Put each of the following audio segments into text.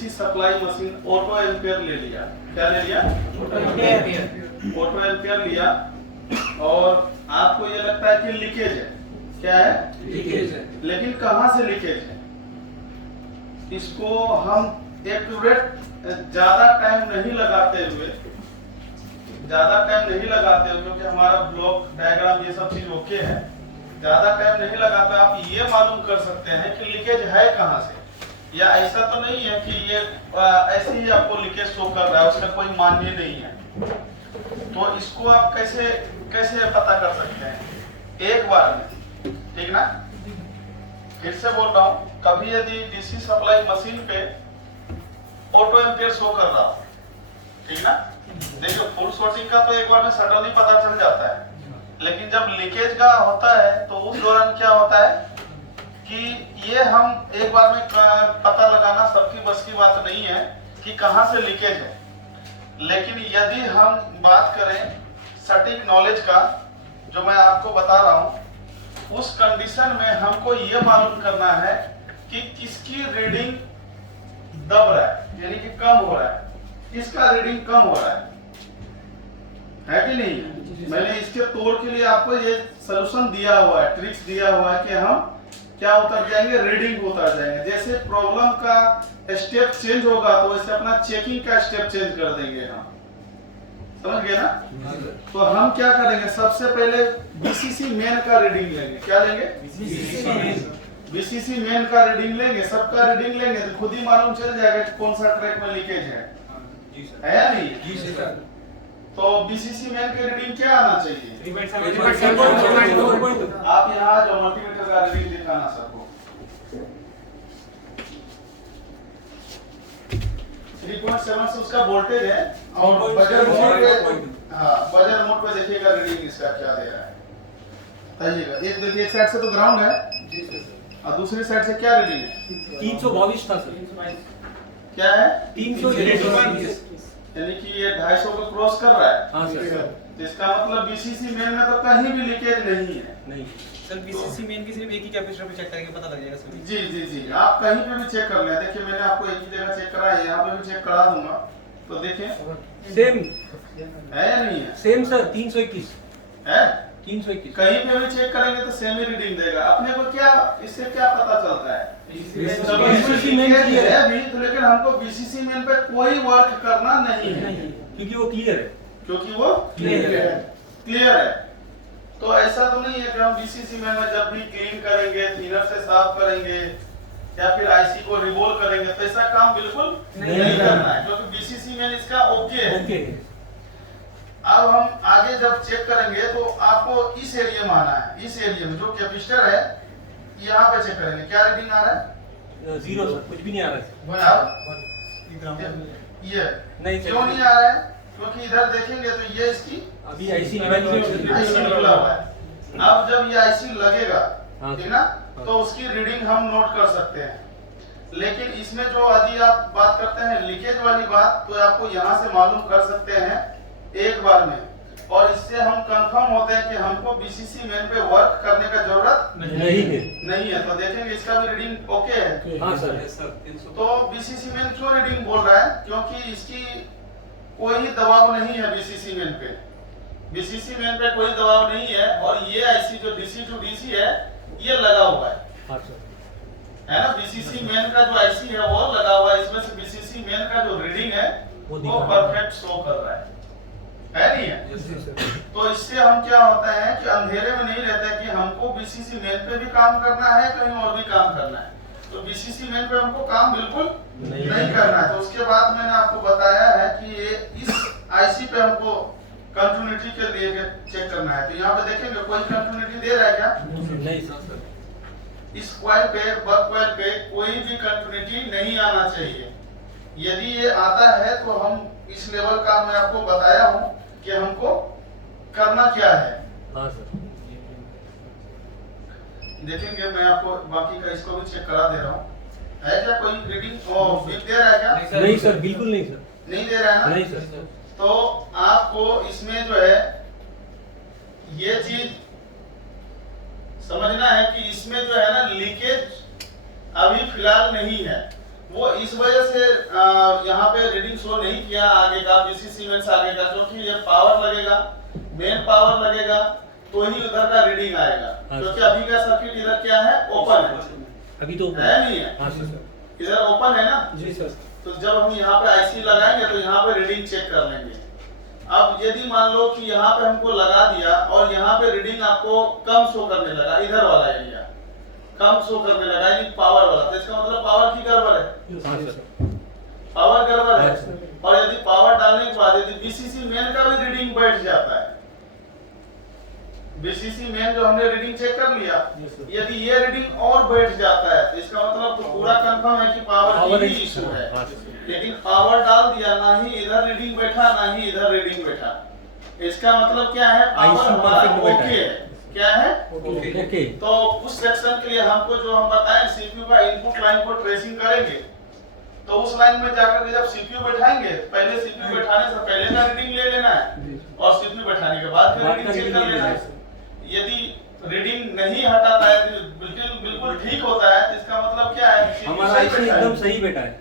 DC supply machine auto ampere ले लिया। क्या ले लिया? ऑटो एम्पियर लिया और आपको ये लगता है कि लीकेज है। क्या है? लीकेज है। लेकिन कहां से लीकेज है? इसको हम एक्यूरेट ज्यादा टाइम नहीं लगाते हुए क्योंकि हमारा ब्लॉक डायग्राम ये सब चीज ओके है, ज्यादा टाइम नहीं लगाते आप ये मालूम कर सकते हैं कि लीकेज है कहां से। या ऐसा तो नहीं है कि ये ऐसे ही आपको लीकेज शो कर रहा है, उसका कोई मान्य नहीं है। तो इसको आप कैसे पता कर सकते हैं? एक बार में, ठीक ना? फिर से बोल रहा हूं, कभी यदि डीसी सप्लाई मशीन पे ऑटो एम्पियर शो कर रहा हो, ठीक ना? देखिए फुल शॉर्टिंग का तो एक बार में सडनली पता चल जाता है, लेकिन जब लीकेज का होता है तो उस दौरान क्या होता है कि ये हम एक बार में पता लगाना सबकी बस की बात नहीं है कि कहां से लीकेज है। लेकिन यदि हम बात करें सटीक नॉलेज का, जो मैं आपको बता रहा हूं, उस कंडीशन में हमको ये मालूम करना है कि किसकी रीडिंग दब रहा है, यानी कि कम हो रहा है, किसका रीडिंग कम हो रहा है कि नहीं? मैंने इसके तौर के लिए आपको ये सलूशन दिया हुआ है, ट्रिक्स दिया हुआ है कि हम क्या उतर जाएंगे, रीडिंग उतर जाएंगे। जैसे प्रॉब्लम का स्टेप चेंज होगा तो वैसे अपना चेकिंग का स्टेप चेंज कर देंगे हम, समझ गए ना? तो हम क्या करेंगे, सबसे पहले बीसीसी मेन का रीडिंग लेंगे। क्या लेंगे? बीसीसी मेन का रीडिंग लेंगे, सबका रीडिंग लेंगे तो खुद ही मालूम चल जाएगा कि कौन सा ट्रैक में लीकेज है या नहीं? जी सर। तो बीसीसी मेन के रीडिंग क्या आना चाहिए? 3.7। आप यहाँ जो मल्टीमीटर का रीडिंग दिखाना सबको 3.7 से उसका वोल्टेज है और बजर मोड पे, हाँ बजर मोड पे देखिएगा रीडिंग इसका क्या दे रहा है। बताइएगा, एक देखिए एक साइड से तो ग्राउंड है और दूसरी साइड से क्या रीडिंग है? 322 था सर। क्या है? 322। यानी कि ये 250 को क्रॉस कर रहा है। हाँ सर। तो इसका मतलब बीसीसी मेन में तो कहीं भी लीकेज नहीं है। नहीं सर, बीसीसी मेन की सिर्फ एक ही कैपेसिटर पे चेक करेंगे, पता लग जाएगा सर। जी जी जी, आप कहीं पे भी चेक कर लें। देखिए मैंने आपको एक ही जगह चेक करा है, यहाँ पे भी चेक करा दूंगा तो देखें सेम है या नहीं है? Same sir. 321 है? 321 कहीं पे भी चेक करेंगे तो सेम ही रीडिंग देगा। अपने को क्या इससे क्या पता चलता है? बीसीसी मेन क्लियर है भी तो, लेकिन हमको बीसीसी मेन पे कोई वर्क करना नहीं है क्योंकि वो क्लियर है। क्योंकि वो क्लियर है। तो ऐसा तो नहीं है कि हम बीसीसी मेन में जब भी क्लीन करेंगे, थिनर से साफ करेंगे या फिर आईसी को रिवॉल्व करेंगे, तो ऐसा काम बिल्कुल नहीं करना है, क्योंकि बीसीसी मेन इसका ओके है। अब हम आगे जब चेक करेंगे तो आपको इस एरिया में आना है। इस एरिया में जो कैपेसिटर है यहाँ पे चेक करेंगे, क्या रीडिंग आ रहा है? 0 सर, कुछ भी नहीं आ रहा है। ये नहीं क्यों नहीं आ रहा है? क्योंकि इधर देखेंगे तो ये इसकी अभी आईसी आईसी निकला हुआ है। अब जब ये आईसी लगेगा, ठीक ना, तो उसकी रीडिंग हम नोट कर सकते हैं। लेकिन इसमें जो यदि आप बात करते हैं लीकेज वाली बात, तो आपको यहाँ से मालूम कर सकते हैं एक बार में, और इससे हम कंफर्म होते हैं कि हमको बीसीसी मेन पे वर्क करने का जरूरत नहीं है। तो देखेंगे इसका भी रीडिंग ओके है। हाँ सर। तो बीसीसी मेन क्यों रीडिंग बोल रहा है? क्योंकि इसकी कोई दबाव नहीं है बीसीसी मेन पे। बीसीसी मेन पे कोई दबाव नहीं है, और ये आईसी जो डीसी टू डीसी है ये लगा हुआ है, है ना? बीसीसी मेन का जो आईसी है वो लगा हुआ है, इसमें से बीसीसी मेन का जो रीडिंग है वो परफेक्ट शो कर रहा है नहीं है? तो इससे हम क्या होता है कि अंधेरे में नहीं रहते कि हमको बीसीसी मेन पे भी काम करना है, कहीं और भी काम करना है। तो बीसीसी मेन पे हमको काम बिल्कुल नहीं करना है। तो उसके बाद मैंने आपको बताया है कि ये इस आईसी पे हमको कंटिन्यूटी के लिए चेक करना है। तो यहाँ पे देखेंगे कोई कंटिन्यूटी दे रहा है क्या? नहीं सर। इस कॉइल पे, बक कॉइल पे कोई भी कंटिन्यूटी नहीं आना चाहिए। यदि ये आता है तो हम इस लेवल का मैं आपको बताया हूँ कि हमको करना क्या है। हाँ सर। देखेंगे, मैं आपको बाकी का इसको भी चेक करा दे रहा हूँ। है क्या कोई रीडिंग और बिल दे रहा है क्या? नहीं सर, बिल्कुल नहीं सर। नहीं दे रहा है ना? नहीं सर। तो आपको इसमें जो है ये चीज समझना है कि इसमें जो है ना लीकेज अभी फिलहाल नहीं है। वो इस वजह से यहाँ पे रीडिंग शो नहीं किया आगे का बीसीसी मेन से आगे का, क्योंकि ये पावर लगेगा, मेन पावर लगेगा तो ही उधर का रीडिंग आएगा, क्योंकि अभी का सर्किट इधर क्या है, ओपन है, अभी तो है नहीं है, हाँ सर, इधर ओपन है ना जी सर। तो जब हम यहाँ पे आईसी लगाएंगे तो यहाँ पे रीडिंग चेक कर लेंगे। अब यदि मान लो कि यहाँ पे हमको लगा दिया और यहाँ पे रीडिंग आपको कम शो करने लगा, इधर वाला एरिया कम शो करने लगा, यानी पावर वाला, तो इसका मतलब पावर की गड़बड़ है, हाँ सर, पावर गड़बड़ है। और यदि पावर डालने के बाद यदि बीसीसी मेन का भी रीडिंग बैठ जाता है, बीसीसी मेन जो हमने रीडिंग चेक कर लिया, यदि ये रीडिंग और बैठ जाता है तो इसका मतलब तो पूरा कंफर्म है कि पावर की इशू है। लेकिन पावर डाल दिया, ना ही इधर रीडिंग बैठा ना ही इधर रीडिंग बैठा, इसका मतलब क्या है, पावर हमारा ओके है, क्या है ओके। तो उस सेक्शन के लिए हमको जो हम बताएं सीपीयू का इनपुट लाइन को ट्रेसिंग करेंगे, तो उस लाइन में जाकर के जब सीपीयू बैठाएंगे, पहले सीपीयू बैठाने से पहले का रीडिंग ले लेना है और सीपीयू बैठाने के बाद फिर रीडिंग चेक कर लेना है। यदि रीडिंग नहीं हटाता है, बिल्कुल ठीक होता है, तो इसका मतलब क्या है, हमारा आईसी एकदम सही बैठा है।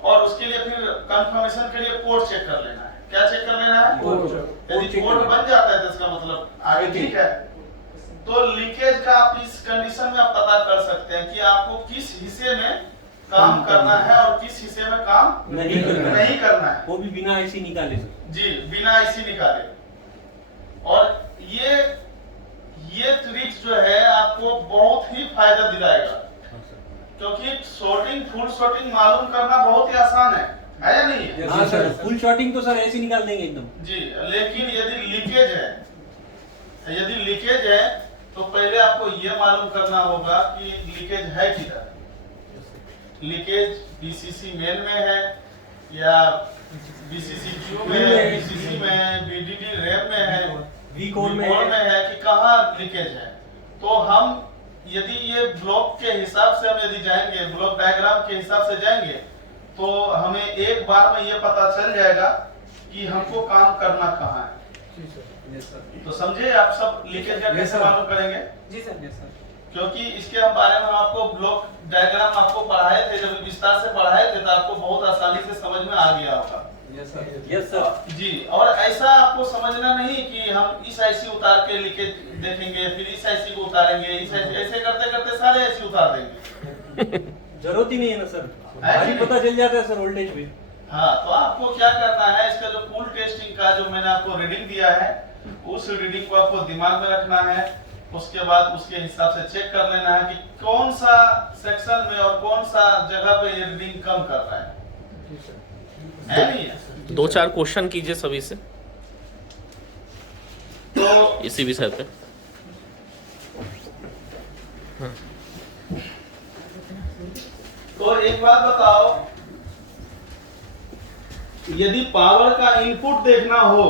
और उसके लिए फिर कंफर्मेशन के लिए पोर्ट चेक कर लेना है। क्या चेक कर लेना है, यदि पोर्ट बन जाता है तो इसका मतलब आगे ठीक है। तो लीकेज का आप इस कंडीशन में आप पता कर सकते हैं कि आपको किस हिस्से में काम करना है और किस हिस्से में काम नहीं करना है, वो भी बिना आईसी निकाले सर। जी, बिना आईसी निकाले। और ये ट्रिक्स जो है आपको बहुत ही फायदा दिलाएगा, क्योंकि शॉर्टिंग फुल शॉर्टिंग मालूम करना बहुत ही आसान है या नहीं है? हाँ सर, फुल शॉर्टिंग तो सर ऐसे निकाल देंगे एकदम जी। लेकिन यदि लीकेज है तो पहले आपको ये मालूम करना होगा कि लीकेज है किधर। लीकेज बीसीसी मेन में है या बीसीसी क्यू में है, बीसीसी में है, बीडीडी रैम में है, वी कोर में है कि कहाँ लीकेज है। तो हम यदि ये ब्लॉक के हिसाब से हम यदि जाएंगे, ब्लॉक डायग्राम के हिसाब से जाएंगे, तो हमें एक बार में ये पता चल जाएगा कि हमको काम करना कहाँ है। तो समझे आप सब लीकेज का कैसे मालूम करेंगे? जी सर, यस सर। क्योंकि इसके हम बारे में आपको ब्लॉक डायग्राम आपको पढ़ाए थे, जब विस्तार से पढ़ाए थे तो आपको बहुत आसानी से समझ में आ गया होगा। यस सर जी। और ऐसा आपको समझना नहीं कि हम इस आईसी उतार के लीकेज देखेंगे, फिर इस आईसी को उतारेंगे, इस ऐसे करते करते सारे आईसी उतार देंगे। जरूरत ही नहीं है ना सर, आज ही पता चल जाता है सर वोल्टेज भी। हाँ, तो आपको क्या करना है, इसका जो फुल टेस्टिंग का जो मैंने आपको रीडिंग दिया है, उस रीडिंग को आपको दिमाग में रखना है। उसके बाद उसके हिसाब से चेक कर लेना है कि कौन सा सेक्शन में और कौन सा जगह पे ये रीडिंग कम कर रहा है नहीं है? 2-4 क्वेश्चन कीजिए सभी से तो इसी विषय पे। तो एक बात बताओ, यदि पावर का इनपुट देखना हो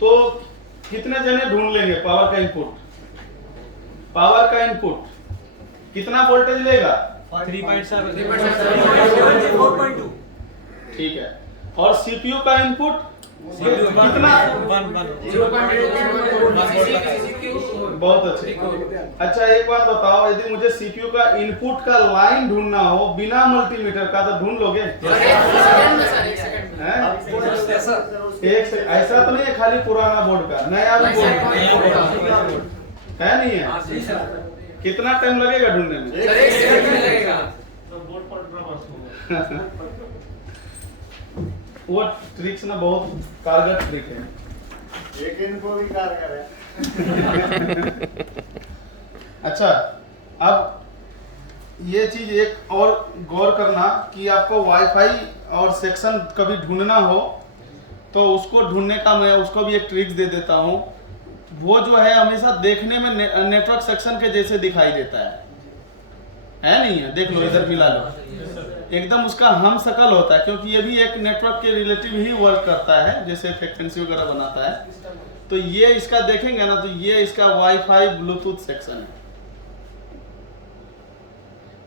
तो कितने जने ढूंढ लेंगे? पावर का इनपुट कितना वोल्टेज लेगा? 3.7 ठीक है। और सीपीयू का इनपुट कितना? 1 बहुत अच्छे। अच्छा, एक बात बताओ, यदि मुझे सीपीयू का इनपुट का लाइन ढूंढना हो बिना मल्टीमीटर का, तो ढूंढ लोगे? एक से ऐसा तो नहीं है खाली पुराना बोर्ड का, नया भी बोर्ड है नहीं है? कितना टाइम लगेगा ढूंढने में? वो ट्रिक्स ना बहुत कारगर ट्रिक है, एक इनको भी कारगर है। अच्छा, अब ये चीज एक और गौर करना कि आपको वाईफाई और सेक्शन कभी ढूंढना हो तो उसको ढूंढने का मैं उसको भी एक ट्रिक दे देता हूँ। वो जो है हमेशा देखने में नेटवर्क सेक्शन के जैसे दिखाई देता है नहीं है? देख लो, इधर मिला लो, एकदम उसका हम शकल होता है, क्योंकि ये भी एक नेटवर्क के रिलेटिव ही वर्क करता है, जैसे फ्रीक्वेंसी वगैरह बनाता है। तो ये इसका देखेंगे ना, तो ये इसका वाईफाई ब्लूटूथ सेक्शन है।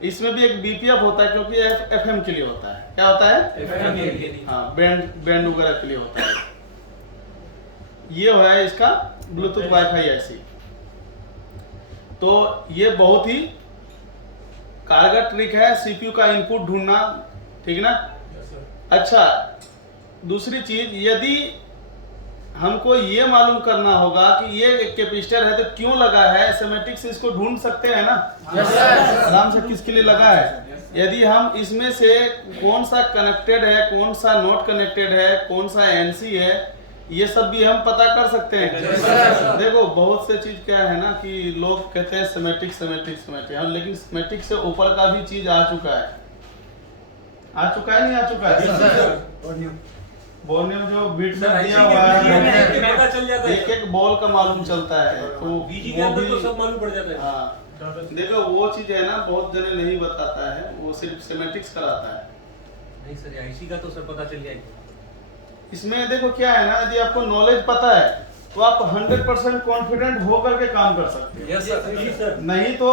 इसमें भी एक बीपीएफ होता है, क्योंकि एफएम के लिए होता है। क्या होता है? हाँ, बैंड वगैरह के लिए होता है। ये है इसका ब्लूटूथ वाईफाई ऐसी। तो ये बहुत ही कारगर ट्रिक है सीपीयू का इनपुट ढूंढना, ठीक ना। अच्छा, दूसरी चीज, यदि हमको ये मालूम करना होगा कि ये एक कैपेसिटर है तो क्यों लगा है, सेमेटिक से इसको ढूंढ सकते हैं ना आराम से किसके लिए लगा है। यदि हम इसमें से कौन सा कनेक्टेड है, कौन सा नॉट कनेक्टेड है, कौन सा एनसी है, ये सब भी हम पता कर सकते हैं। देखो बहुत से चीज क्या है ना कि लोग कहते हैं सेमेटिक सेमेटिक सेमेटिक, लेकिन सेमेटिक से ऊपर का भी चीज आ चुका है, नहीं आ चुका है। बोर्नियम जो बीट में दिया हुआ है, पता चल जाता है, एक एक बॉल का मालूम चलता है, तो बीजी के अंदर तो सब मालूम पड़ जाता है। हाँ, देखो वो चीज है ना, बहुत जने नहीं बताता है, वो सिर्फ सेमेटिक्स कराता है। नहीं सर, आईसी का तो सर पता चल जाएगा। इसमें देखो क्या है ना, यदि आपको नॉलेज पता है तो आप 100% कॉन्फिडेंट होकर के काम कर सकते हैं। Yes sir. नहीं तो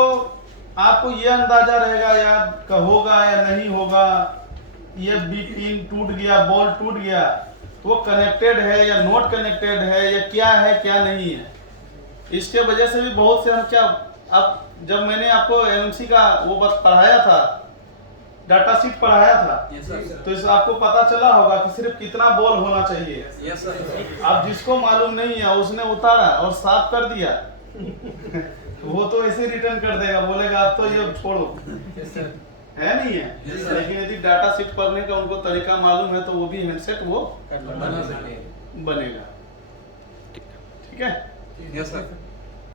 आपको ये अंदाजा रहेगा या होगा या नहीं होगा, ये बी पिन टूट गया, बॉल टूट गया, तो वो कनेक्टेड है या नॉट कनेक्टेड है या क्या है क्या नहीं है। इसके वजह से भी बहुत से हम क्या, अब जब मैंने आपको एमएमसी का वो पढ़ाया था, डाटा शीट पढ़ाया था, तो इस आपको पता चला होगा कि सिर्फ कितना बॉल होना चाहिए। Yes sir. अब जिसको मालूम नहीं है उसने उतारा और साफ कर दिया वो तो ऐसे रिटर्न कर देगा, बोलेगा आप तो ये छोड़ो, है नहीं है। लेकिन यदि डाटा शीट पढ़ने का उनको तरीका मालूम है तो वो भी हैंडसेट वो बना सकते हैं। बनेगा। ठीक है। Yes sir.